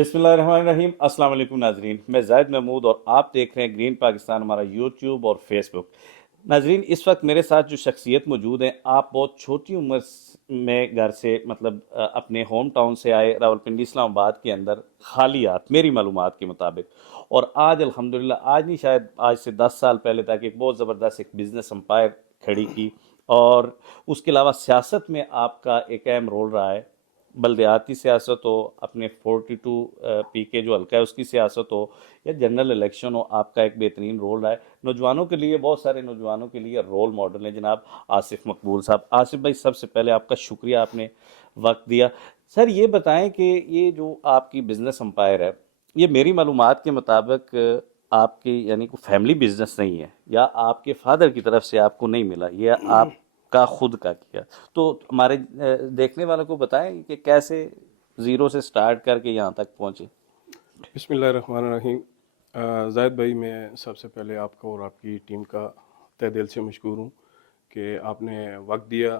بسم اللہ الرحمن الرحیم۔ السلام علیکم ناظرین، میں زاہد محمود اور آپ دیکھ رہے ہیں گرین پاکستان، ہمارا یوٹیوب اور فیس بک۔ ناظرین، اس وقت میرے ساتھ جو شخصیت موجود ہیں، آپ بہت چھوٹی عمر میں گھر سے اپنے ہوم ٹاؤن سے آئے راولپنڈی اسلام آباد کے اندر خالی ہاتھ، میری معلومات کے مطابق، اور آج الحمدللہ، آج نہیں شاید آج سے 10 سال پہلے تک ایک بہت زبردست ایک بزنس امپائر کھڑی کی، اور اس کے علاوہ سیاست میں آپ کا ایک اہم رول رہا ہے۔ بلدیاتی سیاست ہو، اپنے 42 پی کے جو حلقہ ہے اس کی سیاست ہو، یا جنرل الیکشن ہو، آپ کا ایک بہترین رول رہا ہے نوجوانوں کے لیے، بہت سارے نوجوانوں کے لیے رول ماڈل ہیں جناب آصف مقبول صاحب۔ آصف بھائی، سب سے پہلے آپ کا شکریہ، آپ نے وقت دیا۔ سر یہ بتائیں کہ یہ جو آپ کی بزنس امپائر ہے، یہ میری معلومات کے مطابق آپ کی یعنی کوئی فیملی بزنس نہیں ہے، یا آپ کے فادر کی طرف سے آپ کو نہیں ملا، یہ آپ کا خود کا کیا؟ تو ہمارے دیکھنے والوں کو بتائیں کہ کیسے زیرو سے سٹارٹ کر کے یہاں تک پہنچے۔ بسم اللہ الرحمن الرحیم۔ زاہد بھائی، میں سب سے پہلے آپ کا اور آپ کی ٹیم کا تہ دل سے مشکور ہوں کہ آپ نے وقت دیا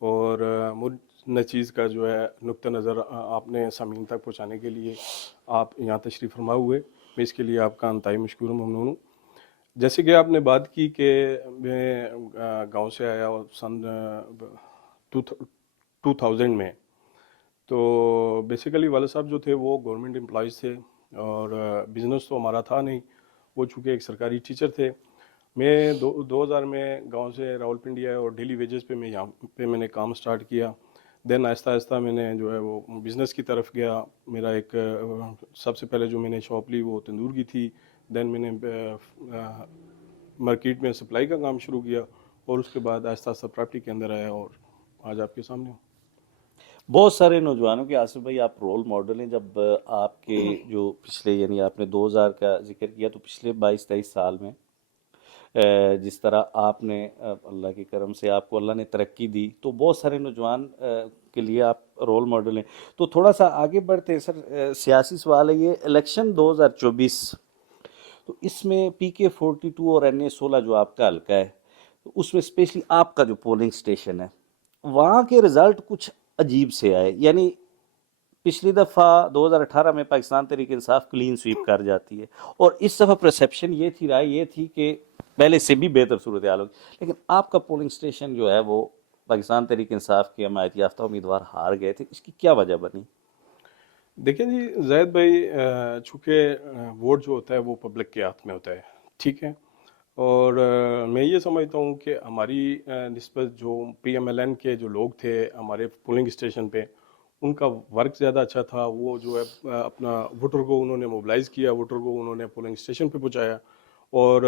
اور مجھ نہ چیز کا جو ہے نقطہ نظر آپ نے سامعین تک پہنچانے کے لیے آپ یہاں تشریف فرما ہوئے۔ میں اس کے لیے آپ کا انتہائی مشکور ہوں، ممنون ہوں۔ جیسے کہ آپ نے بات کی کہ میں گاؤں سے آیا اور سن 2000 میں، تو بیسیکلی والد صاحب جو تھے وہ گورنمنٹ امپلائیز تھے، اور بزنس تو ہمارا تھا نہیں، وہ چونکہ ایک سرکاری ٹیچر تھے۔ میں 2000 میں گاؤں سے راولپنڈی آیا اور ڈیلی ویجز پہ یہاں پہ میں نے کام سٹارٹ کیا۔ دین آہستہ آہستہ میں نے جو ہے وہ بزنس کی طرف گیا۔ میرا ایک سب سے پہلے جو میں نے شاپ لی وہ تندور کی تھی۔ دین میں نے مارکیٹ میں سپلائی کا کام شروع کیا، اور اس کے بعد آہستہ آہستہ پراپرٹی کے اندر آیا، اور آج آپ کے سامنے ہوں۔ بہت سارے نوجوانوں کے، آصف بھائی آپ رول ماڈل ہیں۔ جب آپ کے جو پچھلے یعنی آپ نے 2000 کا ذکر کیا، تو پچھلے 22-23 سال میں جس طرح آپ نے اللہ کے کرم سے آپ کو اللہ نے ترقی دی، تو بہت سارے نوجوان کے لیے آپ رول ماڈل ہیں۔ تو تھوڑا سا آگے بڑھتے ہیں سر، سیاسی سوال ہے یہ، الیکشن 2024، تو اس میں پی کے 42 اور این اے 16 جو آپ کا حلقہ ہے، تو اس میں اسپیشلی آپ کا جو پولنگ اسٹیشن ہے، وہاں کے رزلٹ کچھ عجیب سے آئے۔ یعنی پچھلی دفعہ 2018 میں پاکستان تحریک انصاف کلین سویپ کر جاتی ہے، اور اس دفعہ پرسیپشن یہ تھی، رائے یہ تھی کہ پہلے سے بھی بہتر صورتحال ہوگی، لیکن آپ کا پولنگ اسٹیشن جو ہے وہ پاکستان تحریک انصاف کے حمایت یافتہ امیدوار ہار گئے تھے۔ اس کی کیا وجہ بنی؟ دیکھیں جی زید بھائی، چونکہ ووٹ جو ہوتا ہے وہ پبلک کے ہاتھ میں ہوتا ہے، ٹھیک ہے، اور میں یہ سمجھتا ہوں کہ ہماری نسبت جو پی ایم ایل این کے جو لوگ تھے ہمارے پولنگ اسٹیشن پہ، ان کا ورک زیادہ اچھا تھا۔ وہ جو ہے اپنا ووٹر کو انہوں نے موبلائز کیا، ووٹر کو انہوں نے پولنگ اسٹیشن پہ پہنچایا، اور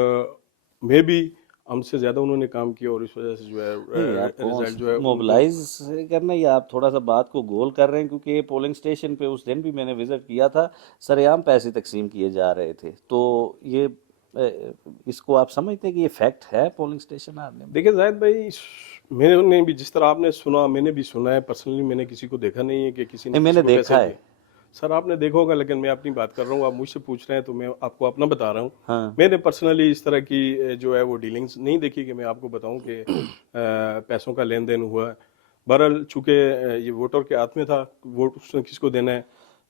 میں بھی ہم سے زیادہ انہوں نے کام کیا، اور اس وجہ سے جو نہیں یار، ہے کون رزلٹ جو ہے ان کو۔ موبلائز کرنا، یا آپ تھوڑا سا بات کو گول کر رہے ہیں، کیونکہ یہ پولنگ اسٹیشن پہ اس دن بھی میں نے وزٹ کیا تھا، سر عام پیسے تقسیم کیے جا رہے تھے، تو یہ اس کو آپ سمجھتے ہیں کہ یہ فیکٹ ہے پولنگ اسٹیشن ہارنے میں؟ دیکھیں زاہد بھائی، میں نے بھی جس طرح آپ نے سنا، میں نے بھی سنا ہے، پرسنلی میں نے کسی کو دیکھا نہیں ہے کہ کسی نے نہیں، میں کسی نے کو پیسے دیکھا ہے۔ دیے۔ سر آپ نے دیکھا ہوگا، لیکن میں اپنی بات کر رہا ہوں، آپ مجھ سے پوچھ رہے ہیں تو میں آپ کو اپنا بتا رہا ہوں۔ ہاں، میں نے پرسنلی اس طرح کی جو ہے وہ ڈیلنگز نہیں دیکھی کہ میں آپ کو بتاؤں کہ پیسوں کا لین دین ہوا ہے۔ بہرحال چونکہ یہ ووٹر کے ہاتھ میں تھا، ووٹ اس نے کس کو دینا ہے،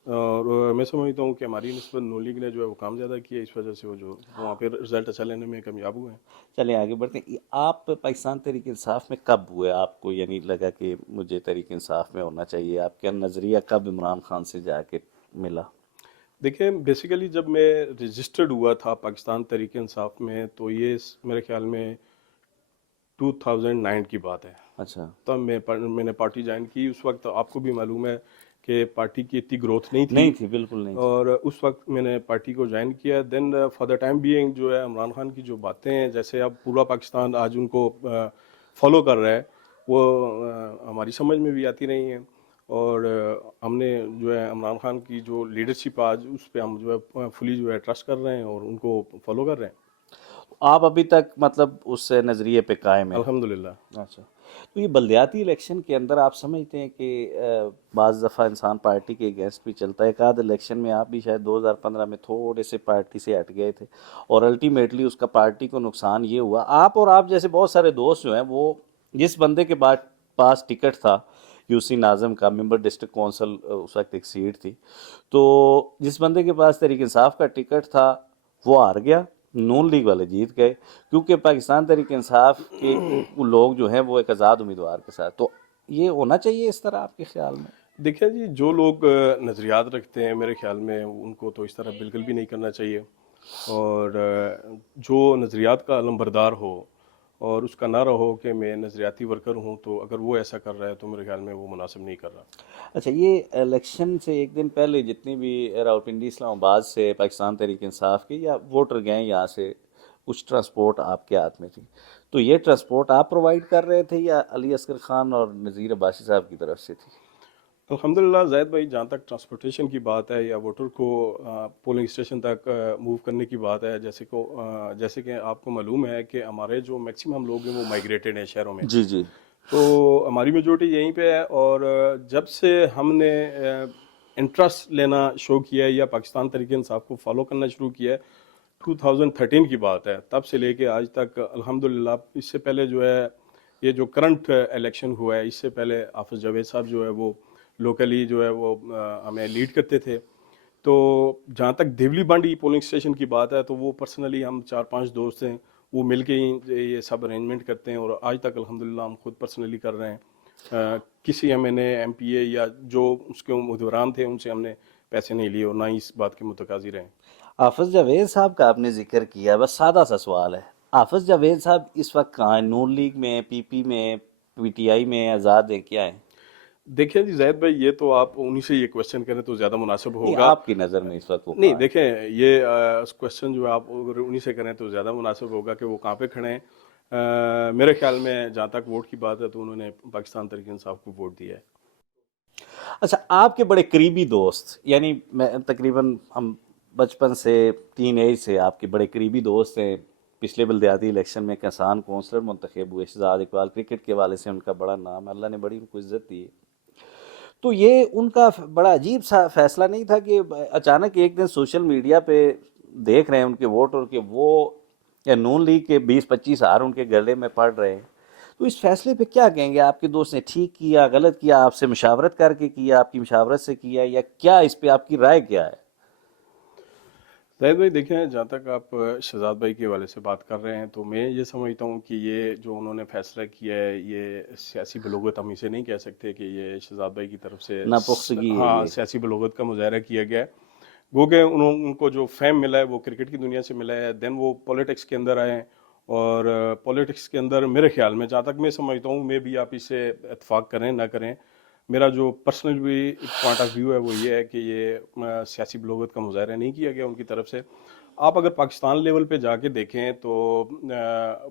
اور میں سمجھتا ہوں کہ ہماری نسبت نون لیگ نے جو ہے وہ کام زیادہ کیا، اس وجہ سے وہ جو وہاں پہ رزلٹ اچھا لینے میں کامیاب ہوئے ہیں۔ چلیں آگے بڑھتے ہیں۔ آپ پاکستان تحریک انصاف میں کب ہوئے؟ آپ کو یعنی لگا کہ مجھے تحریک انصاف میں ہونا چاہیے؟ آپ کا نظریہ کب عمران خان سے جا کے ملا؟ دیکھیں بیسیکلی جب میں رجسٹرڈ ہوا تھا پاکستان تحریک انصاف میں، تو یہ میرے خیال میں 2009 کی بات ہے۔ اچھا، تب میں نے پارٹی جوائن کی۔ اس وقت آپ کو بھی معلوم ہے کہ پارٹی کی اتنی گروتھ نہیں تھی، نہیں تھی، بالکل نہیں تھی۔ اور اس وقت میں نے پارٹی کو جوائن کیا۔ دین فار دا ٹائم بینگ جو ہے عمران خان کی جو باتیں ہیں، جیسے اب پورا پاکستان آج ان کو فالو کر رہا ہے، وہ ہماری سمجھ میں بھی آتی نہیں ہیں، اور ہم نے جو ہے عمران خان کی جو لیڈرشپ آج اس پہ ہم جو ہے فلی جو ہے ٹرسٹ کر رہے ہیں اور ان کو فالو کر رہے ہیں، آپ ابھی تک اس نظریے پہ قائم ہیں؟ الحمدللہ۔ اچھا، تو یہ بلدیاتی الیکشن کے اندر آپ سمجھتے ہیں کہ بعض دفعہ انسان پارٹی کے اگینسٹ بھی چلتا ہے؟ ایک آدھ الیکشن میں آپ بھی شاید 2015 میں تھوڑے سے پارٹی سے ہٹ گئے تھے، اور الٹیمیٹلی اس کا پارٹی کو نقصان یہ ہوا، آپ اور آپ جیسے بہت سارے دوست جو ہیں، وہ جس بندے کے پاس ٹکٹ تھا QC ناظم کا ممبر ڈسٹرکٹ کونسل اس وقت ایک سیٹ تھی. تو جس بندے کے پاس تحریک انصاف کا ٹکٹ تھا وہ ہار گیا, نون لیگ والے جیت گئے, کیونکہ پاکستان تحریک انصاف کے لوگ جو ہیں وہ ایک آزاد امیدوار کے ساتھ. تو یہ ہونا چاہیے اس طرح آپ کے خیال میں؟ دیکھیں جی, جو لوگ نظریات رکھتے ہیں میرے خیال میں ان کو تو اس طرح بالکل بھی نہیں کرنا چاہیے, اور جو نظریات کا علمبردار ہو اور اس کا نعرہ ہو کہ میں نظریاتی ورکر ہوں, تو اگر وہ ایسا کر رہا ہے تو میرے خیال میں وہ مناسب نہیں کر رہا. اچھا, یہ الیکشن سے ایک دن پہلے جتنی بھی راولپنڈی اسلام آباد سے پاکستان تحریک انصاف کے یا ووٹر گئے یہاں سے, کچھ ٹرانسپورٹ آپ کے ہاتھ میں تھی, تو یہ ٹرانسپورٹ آپ پرووائڈ کر رہے تھے یا علی اصغر خان اور نذیر عباسی صاحب کی طرف سے تھی؟ الحمدللہ زاہد بھائی, جہاں تک ٹرانسپورٹیشن کی بات ہے یا ووٹر کو پولنگ اسٹیشن تک موو کرنے کی بات ہے, جیسے کہ آپ کو معلوم ہے کہ ہمارے جو میکسیمم لوگ ہیں وہ مائگریٹڈ ہیں شہروں میں, جی جی, تو ہماری میجورٹی یہیں پہ ہے. اور جب سے ہم نے انٹرسٹ لینا شروع کیا ہے یا پاکستان تحریک انصاف کو فالو کرنا شروع کیا ہے, 2013 کی بات ہے, تب سے لے کے آج تک الحمدللہ. اس سے پہلے جو ہے یہ جو کرنٹ الیکشن ہوا ہے, اس سے پہلے حافظ جاوید صاحب جو ہے وہ لوکلی جو ہے وہ ہمیں لیڈ کرتے تھے. تو جہاں تک دیولی بانڈی پولنگ اسٹیشن کی بات ہے تو وہ پرسنلی ہم 4-5 دوست ہیں, وہ مل کے ہی یہ سب ارینجمنٹ کرتے ہیں, اور آج تک الحمدللہ ہم خود پرسنلی کر رہے ہیں. کسی MNA MPA یا جو اس کے مدبران تھے ان سے ہم نے پیسے نہیں لیے اور نہ ہی اس بات کے متقاضی رہے. حافظ جاوید صاحب کا آپ نے ذکر کیا, بس سادہ سا سوال ہے, حافظ جاوید صاحب اس وقت کہاں ہیں؟ نون لیگ میں, PP میں, PTI میں, آزاد ہے, کیا ہے؟ دیکھیں جی زاہد بھائی, یہ تو آپ انہی سے یہ کوشچن کریں تو زیادہ مناسب نہیں, ہوگا. آپ کی نظر میں اس وقت وہ نہیں کہاں ہے؟ دیکھیں, یہ کوشچن جو آپ اگر انہی سے کریں تو زیادہ مناسب ہوگا کہ وہ کہاں پہ کھڑے ہیں. میرے خیال میں جہاں تک ووٹ کی بات ہے تو انہوں نے پاکستان تحریک انصاف کو ووٹ دیا ہے. اچھا, آپ کے بڑے قریبی دوست, یعنی میں تقریباً ہم بچپن سے تین ایج سے آپ کے بڑے قریبی دوست ہیں, پچھلے بلدیاتی الیکشن میں کسان کونسلر منتخب ہوئے, شہزاد اقبال, کرکٹ کے حوالے سے ان کا بڑا نام ہے, اللہ نے بڑی ان کو عزت دی ہے. تو یہ ان کا بڑا عجیب سا فیصلہ نہیں تھا کہ اچانک ایک دن سوشل میڈیا پہ دیکھ رہے ہیں ان کے ووٹر کے وہ یا نون لیگ کے 20-25 ہار ان کے گلے میں پڑ رہے ہیں, تو اس فیصلے پہ کیا کہیں گے؟ آپ کے دوست نے ٹھیک کیا, غلط کیا, آپ سے مشاورت کر کے کیا, آپ کی مشاورت سے کیا, یا کیا اس پہ آپ کی رائے کیا ہے؟ زاہد بھائی دیکھیں, جہاں تک آپ شہزاد بھائی کے حوالے سے بات کر رہے ہیں تو میں یہ سمجھتا ہوں کہ یہ جو انہوں نے فیصلہ کیا ہے یہ سیاسی بلوغت ہم اسے نہیں کہہ سکتے کہ یہ شہزاد بھائی کی طرف سے ناپختگی ہے ہاں یہ. سیاسی بلوغت کا مظاہرہ کیا گیا ہے. گو کہ ان کو جو فیم ملا ہے وہ کرکٹ کی دنیا سے ملا ہے, دین وہ پولیٹکس کے اندر آئے ہیں, اور پولیٹکس کے اندر میرے خیال میں جہاں تک میں سمجھتا ہوں, میں بھی آپ اس سے اتفاق کریں نہ کریں, میرا جو پرسنل بھی ایک پوائنٹ آف ویو ہے وہ یہ ہے کہ یہ سیاسی بلوغت کا مظاہرہ نہیں کیا گیا ان کی طرف سے. آپ اگر پاکستان لیول پہ جا کے دیکھیں تو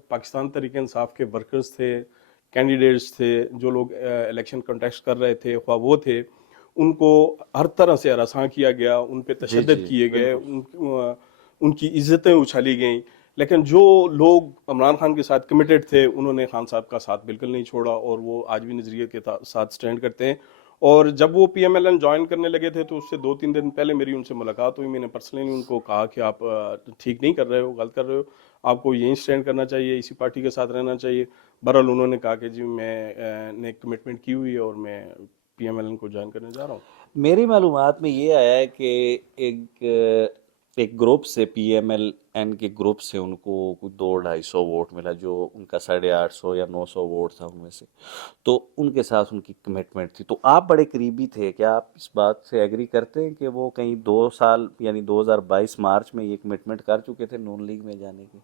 پاکستان تحریک انصاف کے ورکرز تھے, کینڈیڈیٹس تھے, جو لوگ الیکشن کنٹیسٹ کر رہے تھے, خواہ وہ تھے, ان کو ہر طرح سے ہراساں کیا گیا, ان پہ جی تشدد جی کیے گئے, بالکل. ان کی عزتیں اچھالی گئیں. لیکن جو لوگ عمران خان کے ساتھ کمیٹڈ تھے انہوں نے خان صاحب کا ساتھ بالکل نہیں چھوڑا, اور وہ آج بھی نظریے کے ساتھ سٹینڈ کرتے ہیں. اور جب وہ PMLN جوائن کرنے لگے تھے تو اس سے 2-3 دن پہلے میری ان سے ملاقات ہوئی. میں نے پرسنلی ان کو کہا کہ آپ ٹھیک نہیں کر رہے ہو, غلط کر رہے ہو, آپ کو یہیں سٹینڈ کرنا چاہیے, اسی پارٹی کے ساتھ رہنا چاہیے. بہرحال انہوں نے کہا کہ جی میں نے کمٹمنٹ کی ہوئی ہے اور میں PMLN کو جوائن کرنے جا رہا ہوں. میری معلومات میں یہ آیا ہے کہ ایک گروپ سے PMLN کے گروپ سے ان کو 200-250 ووٹ ملا, جو ان کا 850 یا 900 ووٹ تھا ان میں سے, تو ان کے ساتھ ان کی کمٹمنٹ تھی. تو آپ بڑے قریبی تھے, کیا آپ اس بات سے ایگری کرتے ہیں کہ وہ کہیں 2 سال یعنی 2022 مارچ میں یہ کمٹمنٹ کر چکے تھے نون لیگ میں جانے کی؟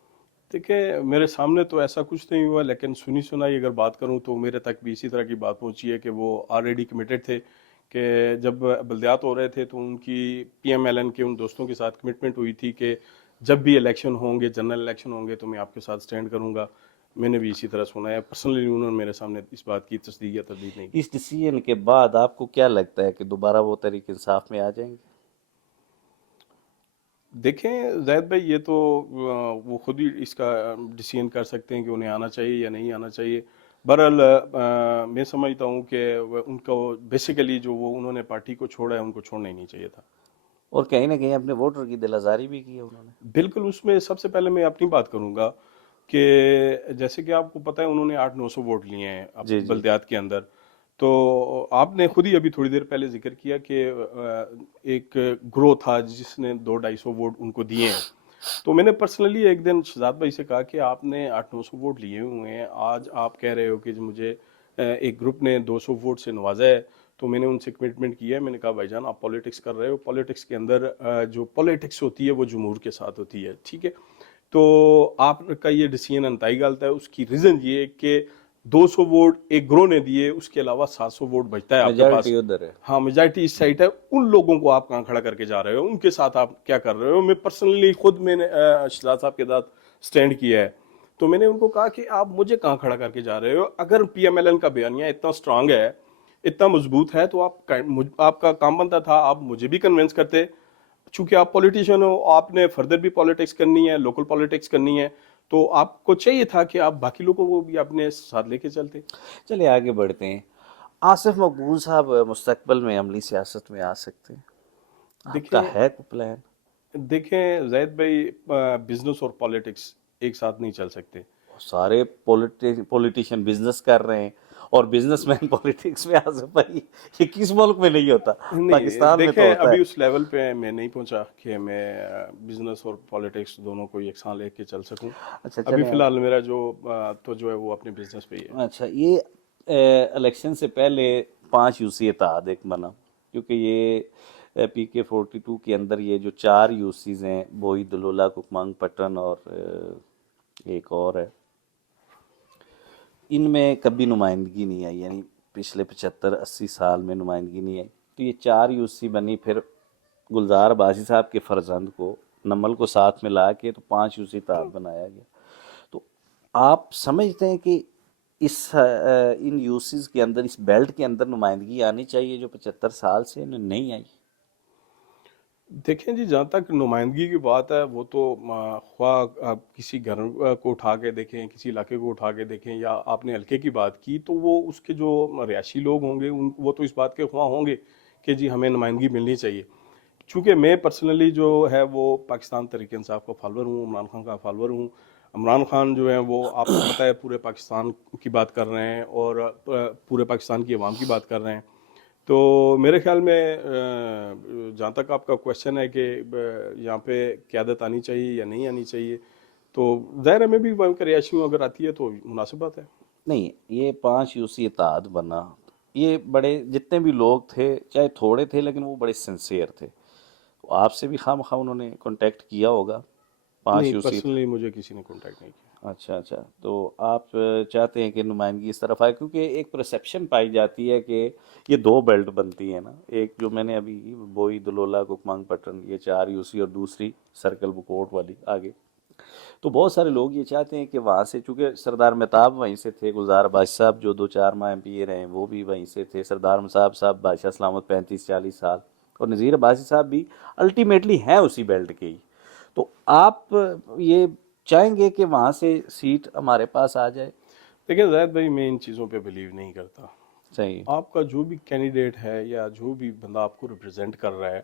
دیکھیں میرے سامنے تو ایسا کچھ نہیں ہوا, لیکن سنی سنائی اگر بات کروں تو میرے تک بھی اسی طرح کی بات پہنچی ہے کہ وہ آلریڈی کمیٹڈ تھے, کہ جب بلدیات ہو رہے تھے تو ان کی PMLN کے ان دوستوں کے ساتھ کمٹمنٹ ہوئی تھی کہ جب بھی الیکشن ہوں گے, جنرل الیکشن ہوں گے, تو میں آپ کے ساتھ سٹینڈ کروں گا. میں نے بھی اسی طرح سنا ہے, پرسنلی انہوں نے میرے سامنے اس بات کی تصدیق یا تردید نہیں کی. اس ڈیسیژن کے بعد آپ کو کیا لگتا ہے کہ دوبارہ وہ تحریک انصاف میں آ جائیں گے؟ دیکھیں زاہد بھائی, یہ تو وہ خود ہی اس کا ڈیسیژن کر سکتے ہیں کہ انہیں آنا چاہیے یا نہیں آنا چاہیے. بہرحال میں سمجھتا ہوں کہ ان کو بیسیکلی جو وہ انہوں نے پارٹی کو چھوڑا ہے ان کو چھوڑنا ہی نہیں چاہیے تھا. اور کہیں نہ کہیں اپنے ووٹر کی دل آزاری بھی کی ہے انہوں نے. بالکل, اس میں سب سے پہلے میں اپنی بات کروں گا کہ جیسے کہ آپ کو پتہ ہے انہوں نے 800-900 ووٹ لیے ہیں جی جی. بلدیات کے اندر, تو آپ نے خود ہی ابھی تھوڑی دیر پہلے ذکر کیا کہ ایک گروہ تھا جس نے 200-250 ووٹ ان کو دیے ہیں. تو میں نے پرسنلی ایک دن شہزاد بھائی سے کہا کہ آپ نے 800-900 ووٹ لیے ہوئے ہیں, آج آپ کہہ رہے ہو کہ مجھے ایک گروپ نے 200 ووٹ سے نوازا ہے. تو میں نے ان سے کمٹمنٹ کیا ہے, میں نے کہا بھائی جان آپ پالیٹکس کر رہے ہو, پالیٹکس کے اندر جو پالیٹکس ہوتی ہے وہ جمہور کے ساتھ ہوتی ہے, ٹھیک ہے. تو آپ کا یہ ڈیسیژن انتہائی غلط ہے. اس کی ریزن یہ کہ 200 ووٹ ایک گروہ نے دیے, اس کے علاوہ 700 ووٹ بچتا ہے آپ کے پاس. میجارٹی ادھر ہے. ہاں میجارٹی اس سائٹ ہے. ان لوگوں کو آپ کہاں کھڑا کر کے جا رہے ہو, ان کے ساتھ آپ کیا کر رہے ہو. میں پرسنلی خود میں نے شہزاد صاحب کے ساتھ سٹینڈ کیا ہے. تو میں نے ان کو کہا کہ آپ مجھے کہاں کھڑا کر کے جا رہے ہو. اگر پی ایم ایل این کا بیانیہ اتنا سٹرانگ ہے, اتنا مضبوط ہے, تو آپ کا کام بنتا تھا آپ مجھے بھی کنونس کرتے. چونکہ آپ پولیٹیشین ہو, آپ نے فردر بھی پالیٹکس کرنی ہے, لوکل پالیٹکس کرنی ہے, تو آپ کو چاہیے تھا کہ آپ باقی لوگوں کو بھی اپنے ساتھ لے کے چلتے. چلیے آگے بڑھتے ہیں. آصف مقبول صاحب مستقبل میں عملی سیاست میں آ سکتے ہیں, آپ کا ہے کوئی پلان؟ دیکھیں زید بھائی, بزنس اور پالیٹکس ایک ساتھ نہیں چل سکتے. سارے پولیٹیشین بزنس کر رہے ہیں, اور بزنس مین پولیٹکس میں آصف بھائی, یہ کس ملک میں نہیں ہوتا؟ نہیں پاکستان میں تو دیکھیں, ہوتا ابھی ہے. اس لیول پہ میں نہیں پہنچا کہ میں بزنس اور پالیٹکس دونوں کو یکساں لے کے چل سکوں. اچھا ابھی چلیں. فی الحال میرا جو توجہ ہے وہ اپنے بزنس پہ ہی ہے. اچھا, یہ الیکشن سے پہلے 5 یو سی اتحاد ایک بنا, کیونکہ یہ پی کے 42 کے اندر یہ جو 4 یو سیز ہیں, بوئی, دلولا, ککمانگ پٹن اور ایک اور ہے, ان میں کبھی نمائندگی نہیں آئی, یعنی پچھلے 75-80 سال میں نمائندگی نہیں آئی. تو یہ 4 یو سی بنی, پھر گلزار عباسی صاحب کے فرزند کو, نمل کو ساتھ میں لا کے تو 5 یو سی اتحاد بنایا گیا. تو آپ سمجھتے ہیں کہ ان یوسیز کے اندر, اس بیلٹ کے اندر نمائندگی آنی چاہیے جو 75 سال سے نہیں آئی؟ دیکھیں جی, جہاں تک نمائندگی کی بات ہے, وہ تو خواہ آپ کسی گھر کو اٹھا کے دیکھیں, کسی علاقے کو اٹھا کے دیکھیں, یا آپ نے حلقے کی بات کی, تو وہ اس کے جو رہائشی لوگ ہوں گے وہ تو اس بات کے خواہ ہوں گے کہ جی ہمیں نمائندگی ملنی چاہیے. چونکہ میں پرسنلی جو ہے وہ پاکستان تحریک انصاف کا فالوور ہوں, عمران خان کا فالوور ہوں. عمران خان جو ہے وہ آپ کو پتہ ہے پورے پاکستان کی بات کر رہے ہیں, اور پورے پاکستان کی عوام کی بات کر رہے ہیں. تو میرے خیال میں جہاں تک آپ کا کویشچن ہے کہ یہاں پہ قیادت آنی چاہیے یا نہیں آنی چاہیے, تو ظاہر ہے میں بھی وہاں کا رہائشی ہوں, اگر آتی ہے تو مناسب بات ہے. نہیں, یہ 5 یو سی اتحاد بنا, یہ بڑے جتنے بھی لوگ تھے, چاہے تھوڑے تھے لیکن وہ بڑے سنسیئر تھے. تو آپ سے بھی خواہ انہوں نے کانٹیکٹ کیا ہوگا 5 نہیں, یو سی. پرسنلی مجھے کسی نے کانٹیکٹ نہیں کیا. اچھا, تو آپ چاہتے ہیں کہ نمائندگی اس طرف آئے, کیونکہ ایک پرسیپشن پائی جاتی ہے کہ یہ 2 بیلٹ بنتی ہیں نا, ایک جو میں نے ابھی بوئی, دلولا, ککمانگ پٹن, یہ 4 یو سی, اور دوسری سرکل بکوٹ والی آگے. تو بہت سارے لوگ یہ چاہتے ہیں کہ وہاں سے, چونکہ سردار مہتاب وہیں سے تھے, گلزار عباسی صاحب جو 2-4 ماہ ایم پی اے رہے وہ بھی وہیں سے تھے, سردار مصعب صاحب بادشاہ سلامت 35-40 سال, اور نذیر عباسی صاحب بھی الٹیمیٹلی ہیں اسی بیلٹ کے ہی. تو آپ یہ چاہیں گے کہ وہاں سے سیٹ ہمارے پاس آ جائے؟ لیکن زاہد بھائی, میں ان چیزوں پہ بلیو نہیں کرتا. صحیح. آپ کا جو بھی کینڈیڈیٹ ہے یا جو بھی بندہ آپ کو ریپرزینٹ کر رہا ہے,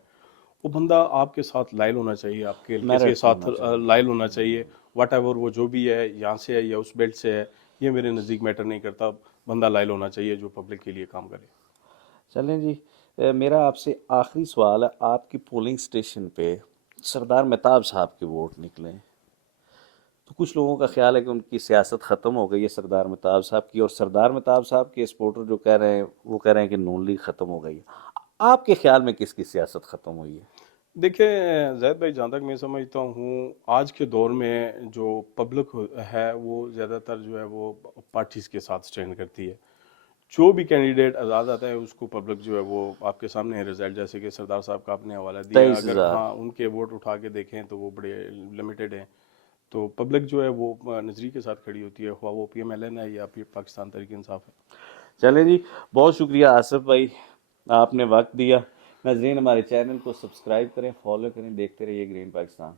وہ بندہ آپ کے ساتھ لائل ہونا چاہیے, آپ کے حلقے کے میرٹ پہ ساتھ ہونا چاہیے. لائل ہونا چاہیے. واٹ ایور وہ جو بھی ہے, یہاں سے ہے یا اس بیلٹ سے ہے, یہ میرے نزدیک میٹر نہیں کرتا. بندہ لائل ہونا چاہیے جو پبلک کے لیے کام کرے. چلیں جی, میرا آپ سے آخری سوال ہے, آپ کی پولنگ اسٹیشن پہ سردار مہتاب صاحب کے ووٹ نکلیں, تو کچھ لوگوں کا خیال ہے کہ ان کی سیاست ختم ہو گئی ہے سردار مہتاب صاحب کی, اور سردار مہتاب صاحب کے سپورٹر جو کہہ رہے ہیں وہ کہہ رہے ہیں کہ نون لیگ ختم ہو گئی ہے. آپ کے خیال میں کس کی سیاست ختم ہوئی ہے؟ دیکھیں زید بھائی, جہاں تک میں سمجھتا ہوں آج کے دور میں جو پبلک ہے وہ زیادہ تر جو ہے وہ پارٹیز کے ساتھ سٹینڈ کرتی ہے. جو بھی کینڈیڈیٹ آزاد آتا ہے اس کو پبلک جو ہے وہ آپ کے سامنے ہے رزلٹ, جیسے کہ سردار صاحب کا آپ نے حوالہ دیا, اگر 23,000. ہاں ان کے ووٹ اٹھا کے دیکھیں تو وہ بڑے لمیٹڈ ہیں. تو پبلک جو ہے وہ نظری کے ساتھ کھڑی ہوتی ہے, خواہ وہ پی ایم ایل این ہے یا پھر پاکستان تحریک انصاف ہے. چلیں جی, بہت شکریہ آصف بھائی, آپ نے وقت دیا. ناظرین, ہمارے چینل کو سبسکرائب کریں, فالو کریں, دیکھتے رہیے گرین پاکستان.